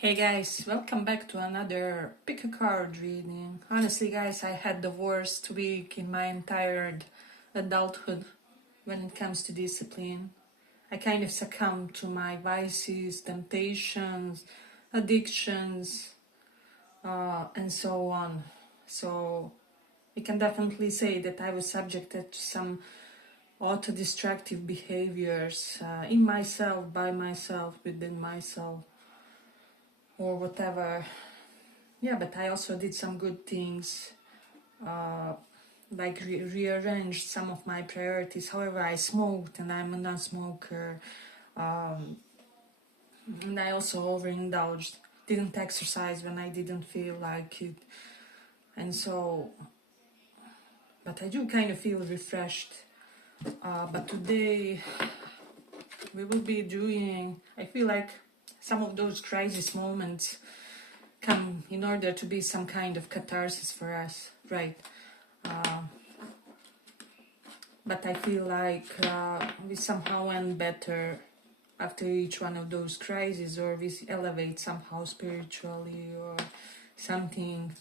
Hey guys, welcome back to another pick a card reading. Honestly guys, I had the worst week in my entire adulthood when it comes to discipline. I kind of succumbed to my vices, temptations, addictions, and so on. So we can definitely say that I was subjected to some auto-destructive behaviors in myself, by myself, within myself, or whatever. Yeah, but I also did some good things, like rearranged some of my priorities. However, I smoked and I'm a non-smoker, and I also overindulged, didn't exercise when I didn't feel like it, and so, but I do kind of feel refreshed. But today we will be doing, I feel like some of those crisis moments come in order to be some kind of catharsis for us, right? But I feel like we somehow end better after each one of those crises, or we elevate somehow spiritually or something.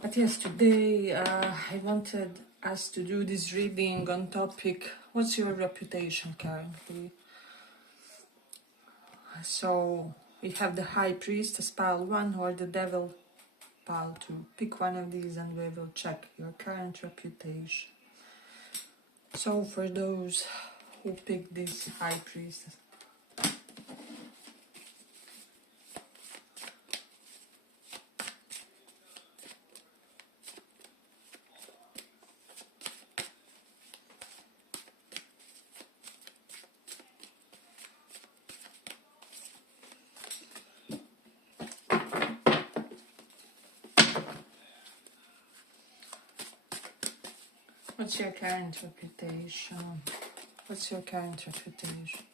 But yes, today I wanted us to do this reading on topic, what's your reputation currently? So we have the High Priestess pile 1 or the Devil pile 2. Pick one of these and we will check your current reputation. So for those who picked this High Priestess, what's your current reputation? What's your current reputation?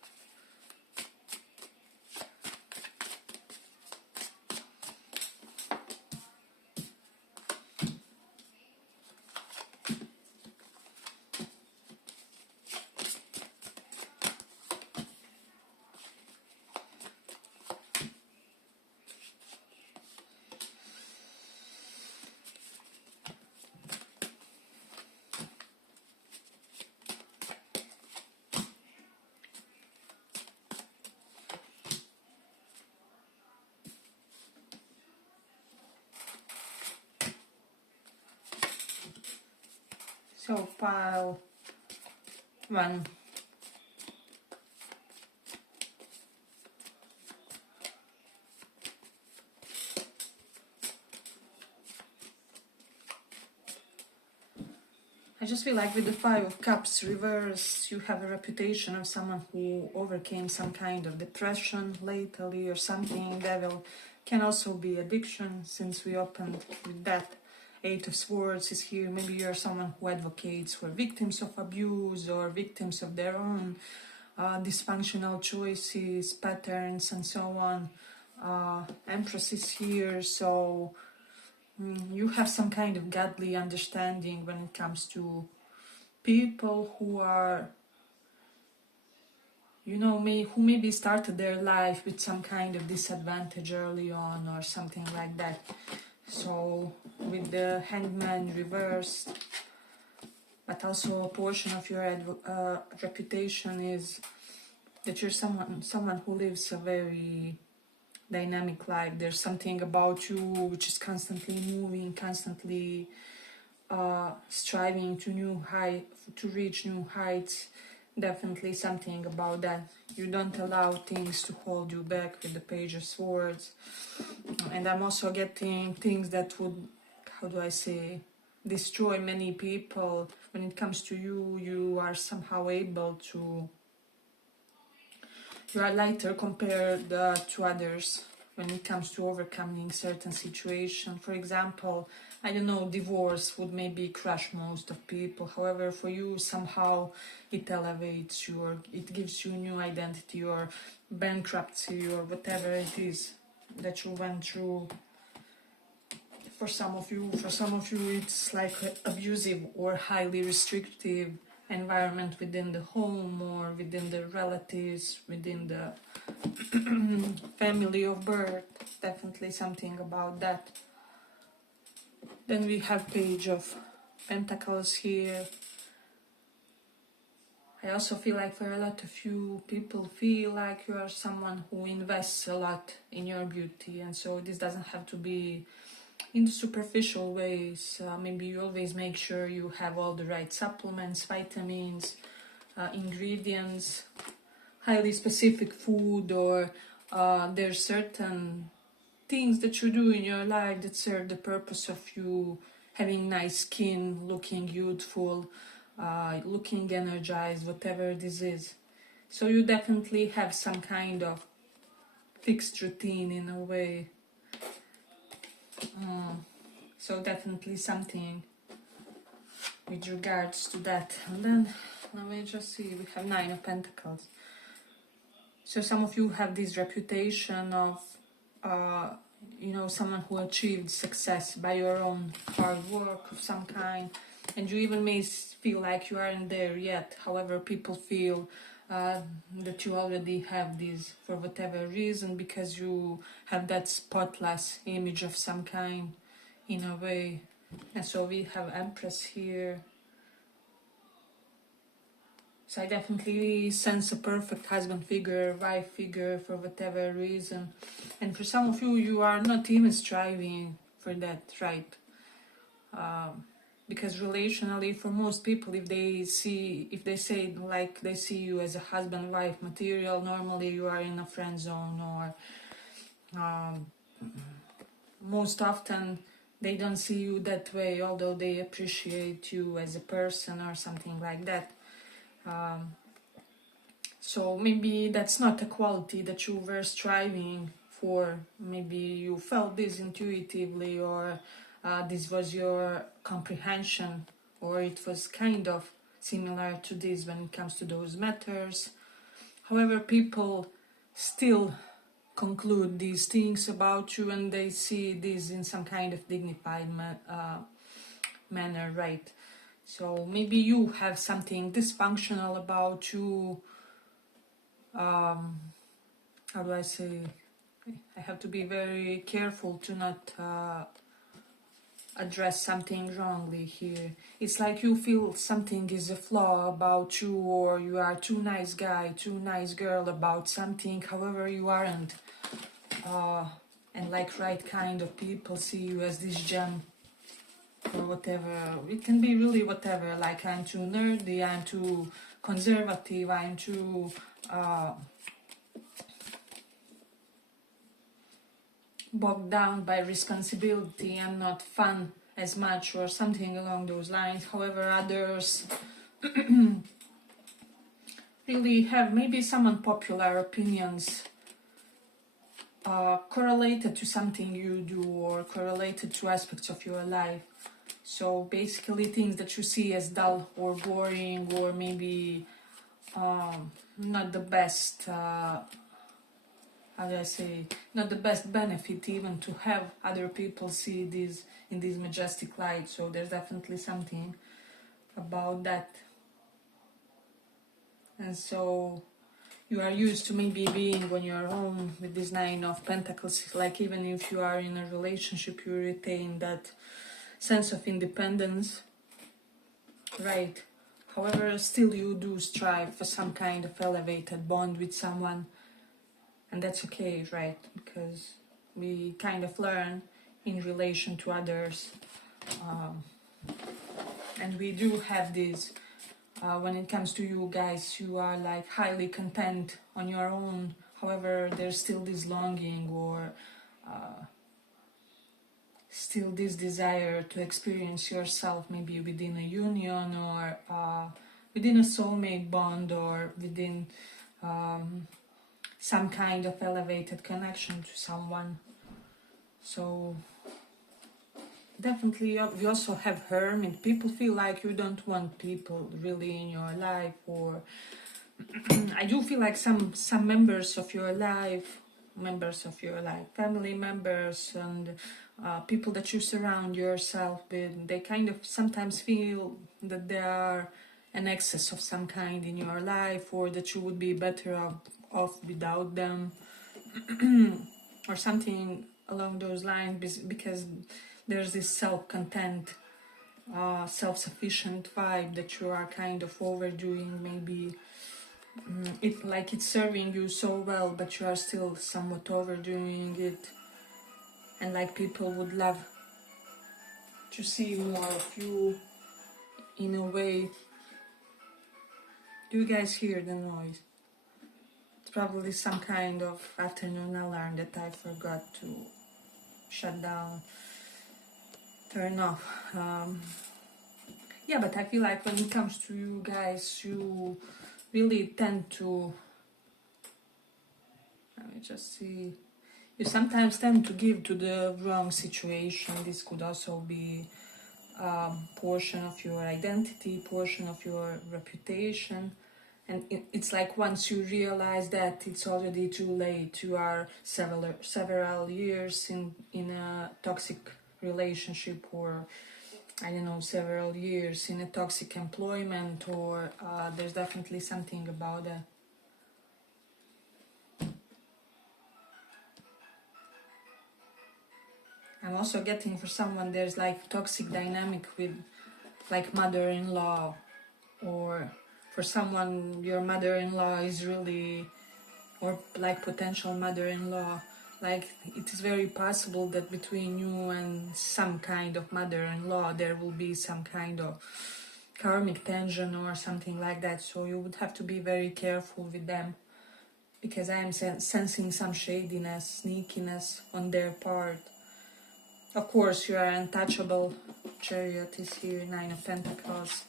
So pile 1. I just feel like with the Five of Cups reverse, you have a reputation of someone who overcame some kind of depression lately or something. Devil can also be addiction, since we opened with that. Eight of Swords is here. Maybe you're someone who advocates for victims of abuse or victims of their own dysfunctional choices, patterns, and so on. Empress is here, so you have some kind of godly understanding when it comes to people who are, who maybe started their life with some kind of disadvantage early on or something like that. So with the Hangman reversed, but also a portion of your reputation is that you're someone who lives a very dynamic life. There's something about you which is constantly moving, constantly striving to reach new heights. Definitely something about that. You don't allow things to hold you back with the Page of Swords. And I'm also getting things that would, how do I say, destroy many people. When it comes to you, you are somehow able to, you are lighter compared to others when it comes to overcoming certain situations. For example, I don't know, divorce would maybe crush most of people. However, for you, somehow it elevates you, or it gives you a new identity, or bankruptcy, or whatever it is that you went through. For some of you, it's like abusive or highly restrictive environment within the home or within the relatives, within the family of birth. Definitely something about that. Then we have Page of Pentacles here. I also feel like for a lot of you, people feel like you are someone who invests a lot in your beauty, and so this doesn't have to be in superficial ways. Maybe you always make sure you have all the right supplements, vitamins, ingredients, highly specific food, or there's certain things that you do in your life that serve the purpose of you having nice skin, looking youthful, looking energized, whatever this is. So you definitely have some kind of fixed routine in a way. So definitely something with regards to that. And then let me just see, we have Nine of Pentacles. So some of you have this reputation of someone who achieved success by your own hard work of some kind, and you even may feel like you aren't there yet. However, people feel that you already have this for whatever reason, because you have that spotless image of some kind in a way. And so we have Empress here. So I definitely sense a perfect husband figure, wife figure for whatever reason. And for some of you, you are not even striving for that, right? Because relationally, for most people, if they say like they see you as a husband-wife material, normally you are in a friend zone, or most often they don't see you that way, although they appreciate you as a person or something like that. So maybe that's not a quality that you were striving for. Maybe you felt this intuitively, or this was your comprehension, or it was kind of similar to this when it comes to those matters. However, people still conclude these things about you, and they see this in some kind of dignified manner, right? So maybe you have something dysfunctional about you. How do I say? I have to be very careful to not address something wrongly here. It's like you feel something is a flaw about you, or you are too nice guy, too nice girl about something. However, you aren't. And like right kind of people see you as this gem, or whatever. It can be really whatever, like I'm too nerdy, I'm too conservative, I'm too bogged down by responsibility, I'm not fun as much, or something along those lines. However, others really have maybe some unpopular opinions correlated to something you do, or correlated to aspects of your life. So basically things that you see as dull or boring, or maybe not the best, how do I say, not the best benefit even to have other people see this in this majestic light. So there's definitely something about that. And so you are used to maybe being on your own with this Nine of Pentacles. Like even if you are in a relationship, you retain that sense of independence, right? However, still you do strive for some kind of elevated bond with someone, and that's okay, right? Because we kind of learn in relation to others, and we do have this. When it comes to you guys, you are like highly content on your own. However, there's still this longing, or still this desire to experience yourself, maybe within a union, or within a soulmate bond, or within some kind of elevated connection to someone. So definitely we also have Hermit. People feel like you don't want people really in your life, or I do feel like some members of your life, family members, and people that you surround yourself with, they kind of sometimes feel that they are an excess of some kind in your life, or that you would be better off without them, or something along those lines, because there's this self-content, self-sufficient vibe that you are kind of overdoing. Maybe it's serving you so well, but you are still somewhat overdoing it, and like people would love to see more of you in a way. Do you guys hear the noise? It's probably some kind of afternoon alarm that I forgot to shut down, turn off. Yeah, but I feel like when it comes to you guys, you really tend to, let me just see, you sometimes tend to give to the wrong situation. This could also be portion of your identity, portion of your reputation, and it's like once you realize that, it's already too late. You are several years in a toxic relationship, or I don't know, several years in a toxic employment, or there's definitely something about that. I'm also getting, for someone, there's like toxic dynamic with like mother-in-law, or for someone your mother-in-law is really, or like potential mother-in-law, like it is very possible that between you and some kind of mother-in-law there will be some kind of karmic tension or something like that. So you would have to be very careful with them, because I am sensing some shadiness, sneakiness on their part. Of course, you are untouchable. Chariot is here, 9 of Pentacles.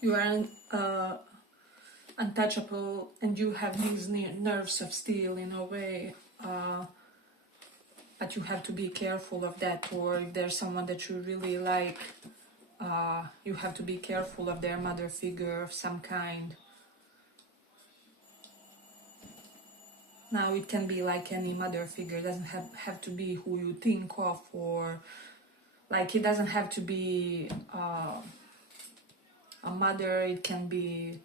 You are untouchable, and you have these nerves of steel in a way, but you have to be careful of that. Or if there's someone that you really like, you have to be careful of their mother figure of some kind. Now it can be like any mother figure, it doesn't have to be who you think of, or like it doesn't have to be a mother, it can be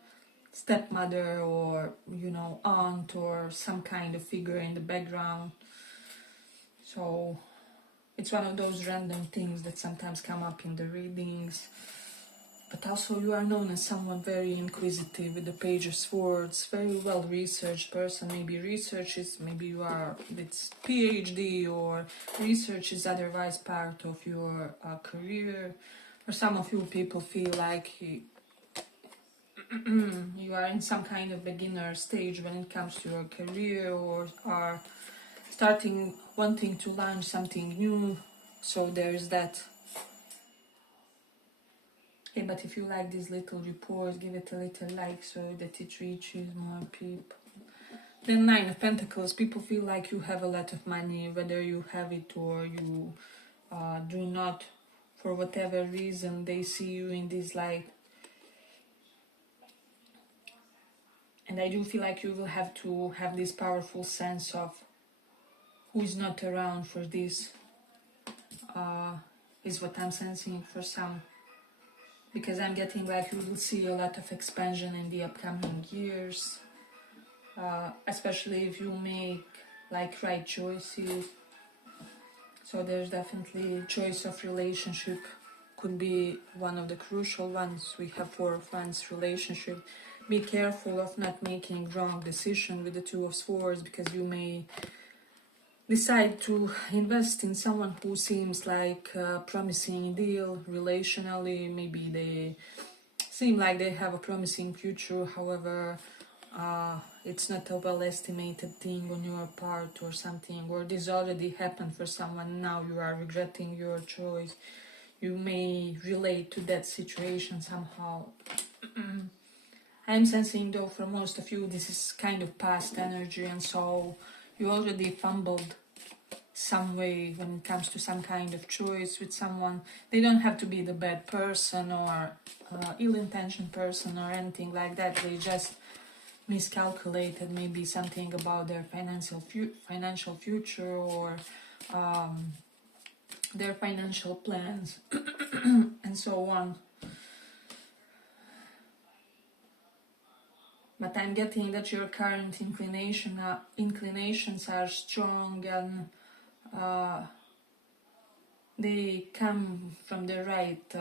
stepmother, or you know, aunt, or some kind of figure in the background. So it's one of those random things that sometimes come up in the readings. But also you are known as someone very inquisitive with the Page of Swords, very well researched person. Maybe research is, maybe you are, it's PhD, or research is otherwise part of your career. Or some of you people feel like you are in some kind of beginner stage when it comes to your career, or are wanting to launch something new. So there's that. Okay, but if you like this little report, give it a little like so that it reaches more people. Then 9 of Pentacles, people feel like you have a lot of money, whether you have it or you do not. For whatever reason, they see you in this light. And I do feel like you will have to have this powerful sense of who is not around for this, is what I'm sensing for some. Because I'm getting like you will see a lot of expansion in the upcoming years, especially if you make like right choices. So there's definitely choice of relationship could be one of the crucial ones. We have 4 of Wands relationship. Be careful of not making wrong decision with the 2 of Swords, because you may decide to invest in someone who seems like a promising deal relationally. Maybe they seem like they have a promising future, however it's not a well estimated thing on your part or something, or this already happened for someone, now you are regretting your choice. You may relate to that situation somehow. I'm sensing though for most of you this is kind of past energy, and so you already fumbled some way when it comes to some kind of choice with someone. They don't have to be the bad person or ill-intentioned person or anything like that. They just miscalculated maybe something about their financial future, or their financial plans and so on. but I'm getting that your current inclinations are strong, and they come from the right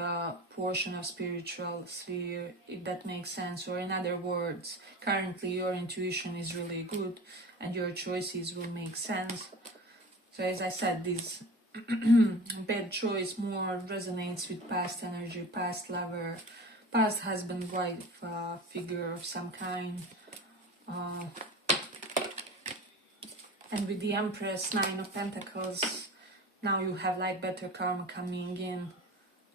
portion of spiritual sphere, if that makes sense. Or in other words, currently your intuition is really good and your choices will make sense. So as I said, this bad choice more resonates with past energy, past lover, past husband, wife figure of some kind. And with the Empress, Nine of Pentacles, now you have like better karma coming in,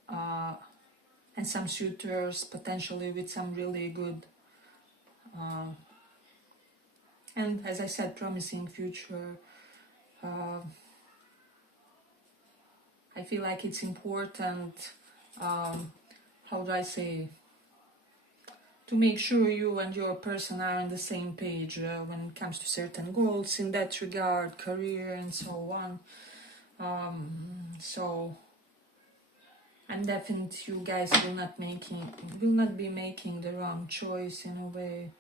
and some suitors potentially with some really good and, as I said, promising future. I feel like it's important, how do I say, to make sure you and your person are on the same page when it comes to certain goals in that regard, career and so on. So I'm definite you guys will not be making the wrong choice in a way.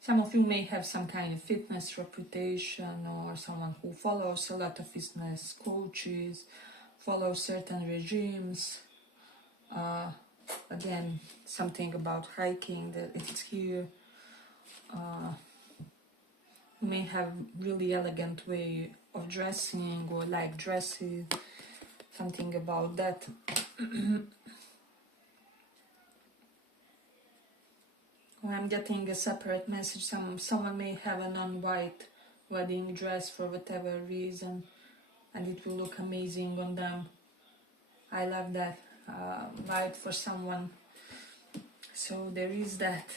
Some of you may have some kind of fitness reputation, or someone who follows a lot of fitness coaches, follows certain regimes. Again, something about hiking that it's here. You may have really elegant way of dressing, or like dresses, something about that. I'm getting a separate message. Someone may have a non-white wedding dress for whatever reason, and it will look amazing on them. I love that vibe for someone. So there is that.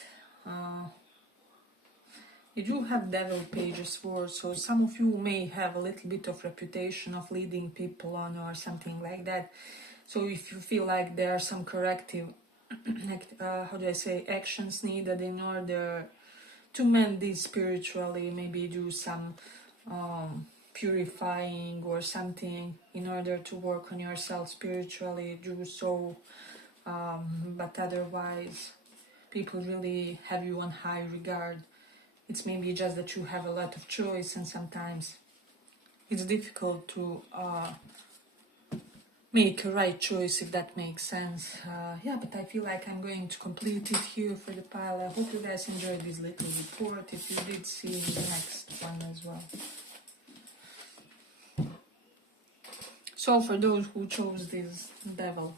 You do have Devil, Page of Swords, so some of you may have a little bit of reputation of leading people on or something like that. So if you feel like there are some corrective how do I say, actions needed in order to mend this spiritually, maybe do some purifying or something in order to work on yourself spiritually, do so. But otherwise, people really have you on high regard. It's maybe just that you have a lot of choice, and sometimes it's difficult to make a right choice, if that makes sense. Yeah, but I feel like I'm going to complete it here for the pile. I hope you guys enjoyed this little report. If you did, see you in the next one as well. So for those who chose this Devil,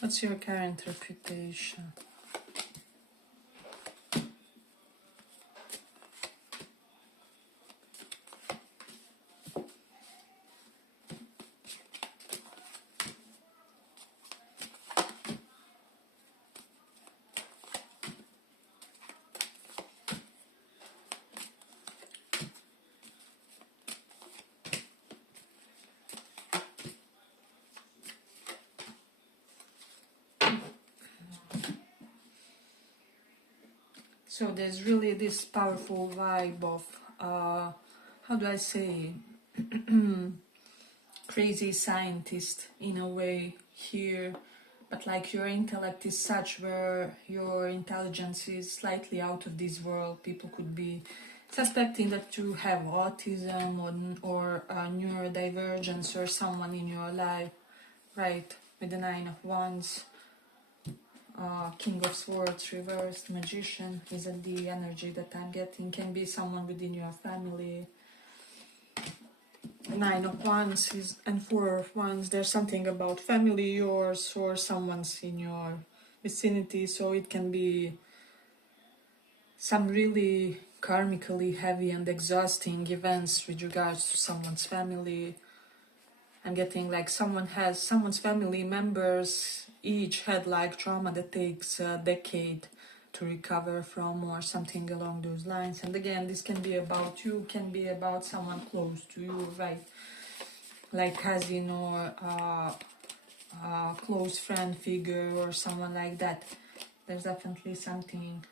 what's your current reputation? So there's really this powerful vibe of, how do I say, crazy scientist in a way here, but like your intellect is such where your intelligence is slightly out of this world. People could be suspecting that you have autism or neurodivergence or someone in your life, right? With the Nine of Wands. King of Swords reversed, Magician is the energy that I'm getting. Can be someone within your family. Nine of Wands is, and Four of Wands. There's something about family, yours or someone's in your vicinity. So it can be some really karmically heavy and exhausting events with regards to someone's family. I'm getting like someone's family members each had like trauma that takes a decade to recover from, or something along those lines. And again, this can be about you, can be about someone close to you, right? like cousin or close friend figure or someone like that. There's definitely something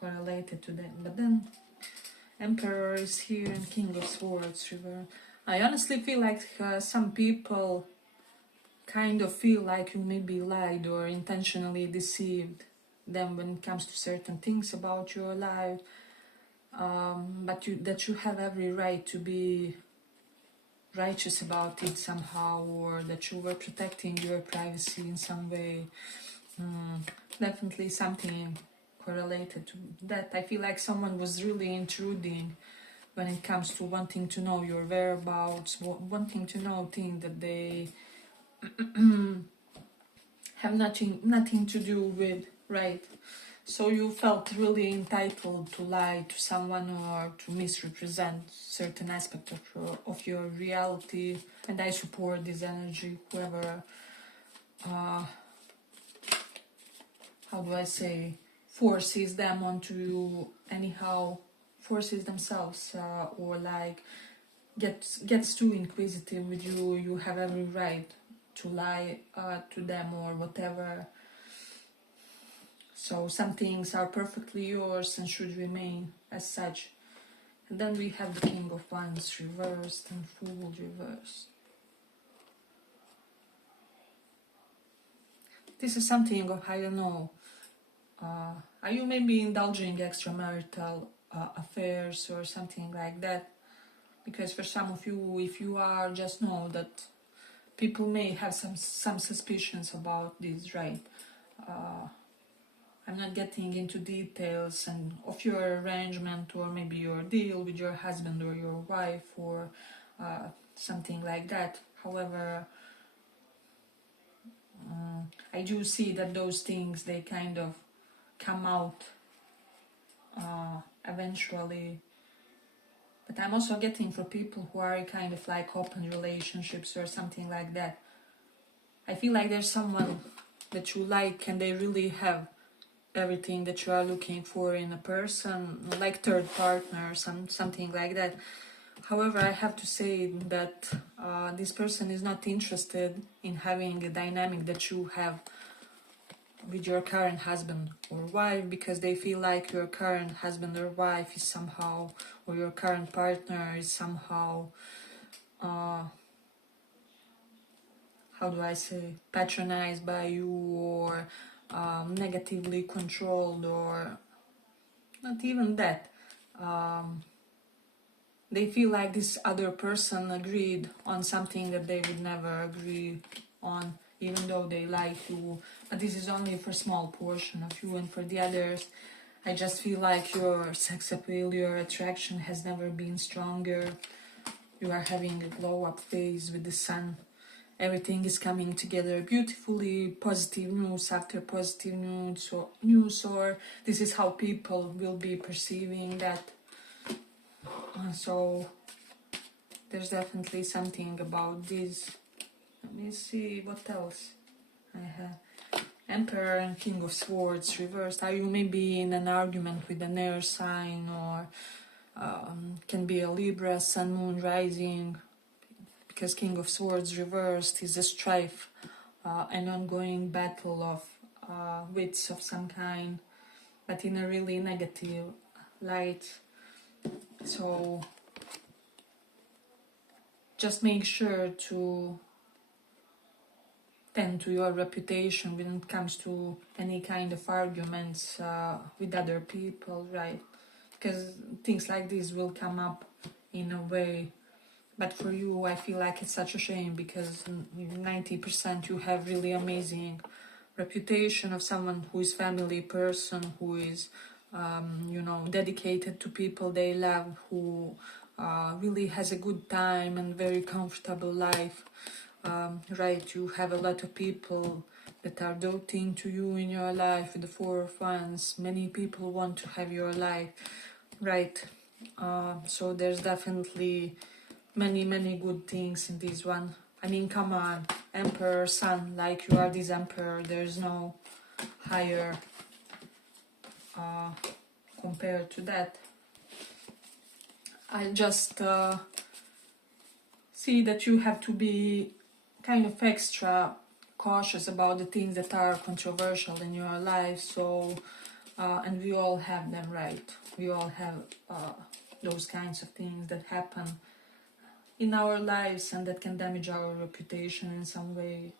correlated to that. But then Emperor is here and King of Swords reverse. I honestly feel like some people kind of feel like you maybe lied or intentionally deceived them when it comes to certain things about your life, but that you have every right to be righteous about it somehow, or that you were protecting your privacy in some way. Definitely something correlated to that. I feel like someone was really intruding when it comes to wanting to know your whereabouts, wanting to know things that they have nothing to do with, right? So you felt really entitled to lie to someone or to misrepresent certain aspect of your reality, and I support this energy. Whoever, how do I say, forces them onto you anyhow, forces themselves, or like gets too inquisitive with you, you have every right to lie to them or whatever. So some things are perfectly yours and should remain as such. And then we have the King of Wands reversed and Fool reversed. This is something of, I don't know, are you maybe indulging extramarital affairs or something like that? Because for some of you, if you are, just know that people may have some suspicions about this, right? I'm not getting into details and of your arrangement or maybe your deal with your husband or your wife or something like that. However, I do see that those things, they kind of come out eventually. But I'm also getting for people who are kind of like open relationships or something like that. I feel like there's someone that you like and they really have everything that you are looking for in a person, like third partner, something like that. However, I have to say that this person is not interested in having a dynamic that you have with your current husband or wife, because they feel like your current husband or wife is somehow, or your current partner is somehow, how do I say, patronized by you, or negatively controlled, or not even that. They feel like this other person agreed on something that they would never agree on, even though they like you. But this is only for a small portion of you, and for the others, I just feel like your sex appeal, your attraction has never been stronger. You are having a glow-up phase with the sun. Everything is coming together beautifully, positive news after positive news, or this is how people will be perceiving that. So there's definitely something about this. Let me see what else I have. Emperor and King of Swords reversed. Are you maybe in an argument with an air sign, or can be a Libra, Sun, Moon, Rising? Because King of Swords reversed is a strife, an ongoing battle of wits of some kind, but in a really negative light. So just make sure to tend to your reputation when it comes to any kind of arguments with other people, right? Because things like this will come up in a way. But for you, I feel like it's such a shame, because 90% you have really amazing reputation of someone who is family person, who is, dedicated to people they love, who really has a good time and very comfortable life. Right, you have a lot of people that are doting to you in your life with the Four of Wands. Many people want to have your life, right? So there's definitely many good things in this one. I mean, come on, Emperor, Sun, like you are this Emperor, there's no higher compared to that. I just see that you have to be kind of extra cautious about the things that are controversial in your life. So and we all have them, right? We all have those kinds of things that happen in our lives and that can damage our reputation in some way.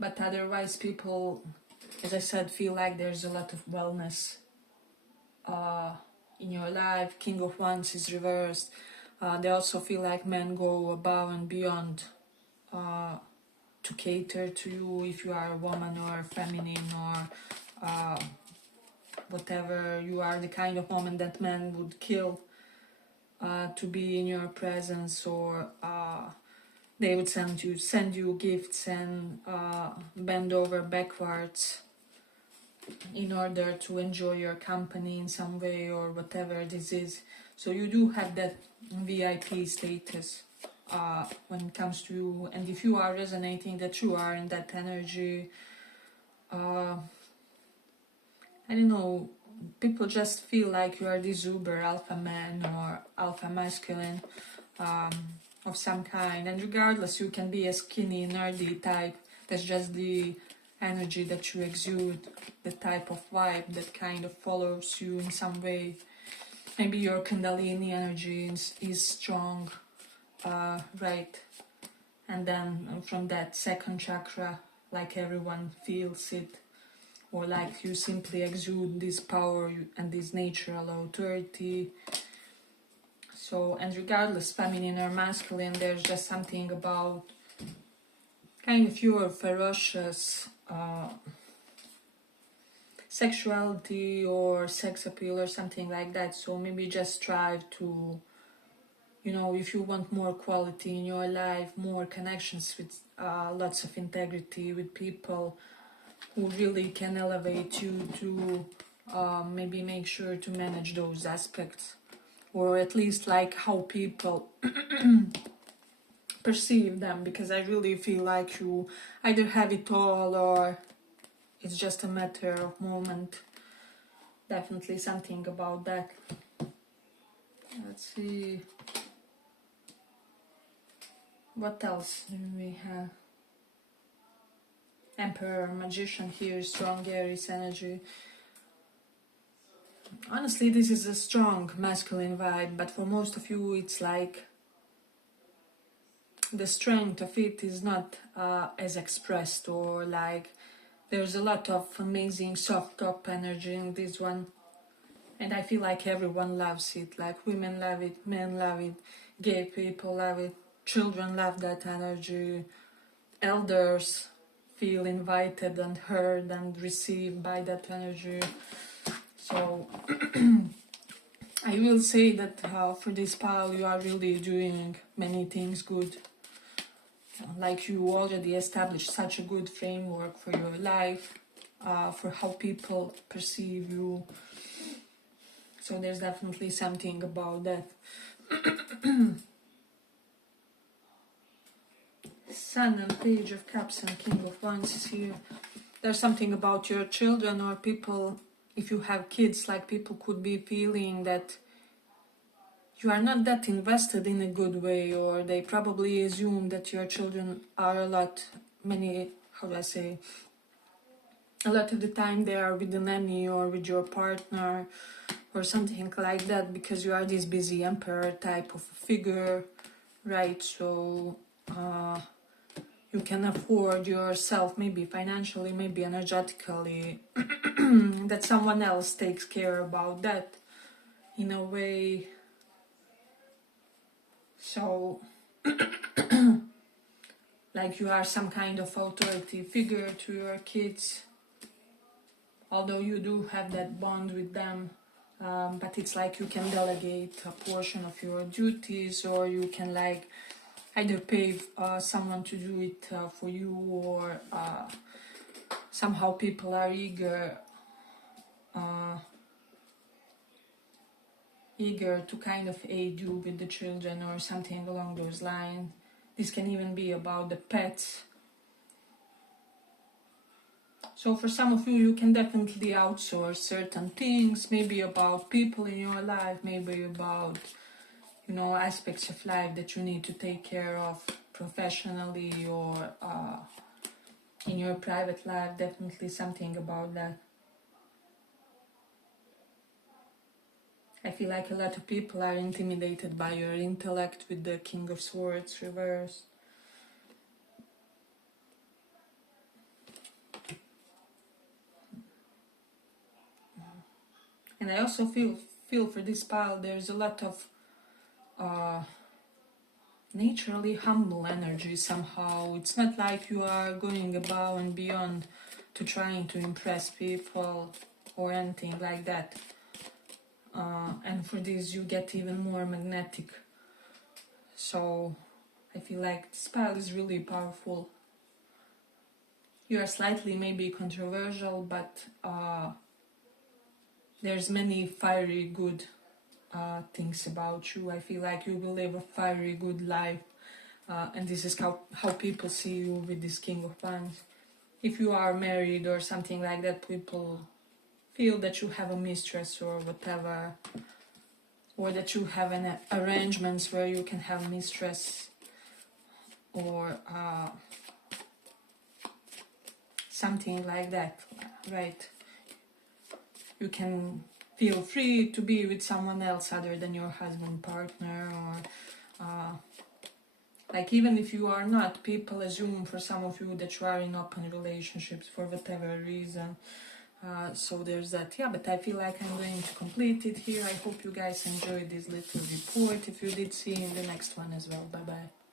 But otherwise, people, as I said, feel like there's a lot of wellness in your life. King of Wands is reversed. They also feel like men go above and beyond to cater to you, if you are a woman or feminine or whatever. You are the kind of woman that men would kill to be in your presence, or they would send you gifts and bend over backwards in order to enjoy your company in some way, or whatever this is. So you do have that VIP status when it comes to you, and if you are resonating that you are in that energy, I don't know, people just feel like you are this uber alpha man or alpha masculine of some kind. And regardless, you can be a skinny nerdy type. That's just the energy that you exude, the type of vibe that kind of follows you in some way. Maybe your Kundalini energy is strong, right? And then from that second chakra, like everyone feels it, or like you simply exude this power and this natural authority. So, and regardless, feminine or masculine, there's just something about kind of your ferocious sexuality or sex appeal or something like that. So maybe just strive to, you know, if you want more quality in your life, more connections with lots of integrity with people who really can elevate you, to maybe make sure to manage those aspects, or at least like how people perceive them, because I really feel like you either have it all or it's just a matter of moment. Definitely something about that. Let's see. What else do we have? Emperor, Magician here, strong Aries energy. Honestly, this is a strong masculine vibe, but for most of you it's like the strength of it is not as expressed, or like there's a lot of amazing soft top energy in this one, and I feel like everyone loves it. Like women love it, men love it, gay people love it, children love that energy, elders feel invited and heard and received by that energy. So I will say that for this pile you are really doing many things good. Like you already established such a good framework for your life, for how people perceive you. So there's definitely something about that. Sun and Page of Cups and King of Wands is here. There's something about your children, or people, if you have kids, like people could be feeling that you are not that invested in a good way, or they probably assume that your children are a lot of the time they are with the nanny or with your partner or something like that, because you are this busy emperor type of figure, right? So you can afford yourself, maybe financially, maybe energetically, that someone else takes care about that in a way. So like you are some kind of authority figure to your kids, although you do have that bond with them, but it's like you can delegate a portion of your duties, or you can like either pay someone to do it for you, or somehow people are eager to kind of aid you with the children or something along those lines. This can even be about the pets. So for some of you, you can definitely outsource certain things, maybe about people in your life, maybe about you know, aspects of life that you need to take care of professionally or in your private life. Definitely something about that. I feel like a lot of people are intimidated by your intellect with the King of Swords reversed. And I also feel for this pile there's a lot of naturally humble energy somehow. It's not like you are going above and beyond to trying to impress people or anything like that. And for this you get even more magnetic. So I feel like this pile is really powerful. You are slightly maybe controversial, but there's many fiery good things about you. I feel like you will live a fiery good life, and this is how people see you with this King of Wands. If you are married or something like that, people feel that you have a mistress or whatever, or that you have an arrangements where you can have mistress, or something like that, right? You can feel free to be with someone else other than your husband, partner, or like even if you are not, people assume for some of you that you are in open relationships for whatever reason. So there's that. Yeah, but I feel like I'm going to complete it here. I hope you guys enjoyed this little report. If you did, see you in the next one as well. Bye bye.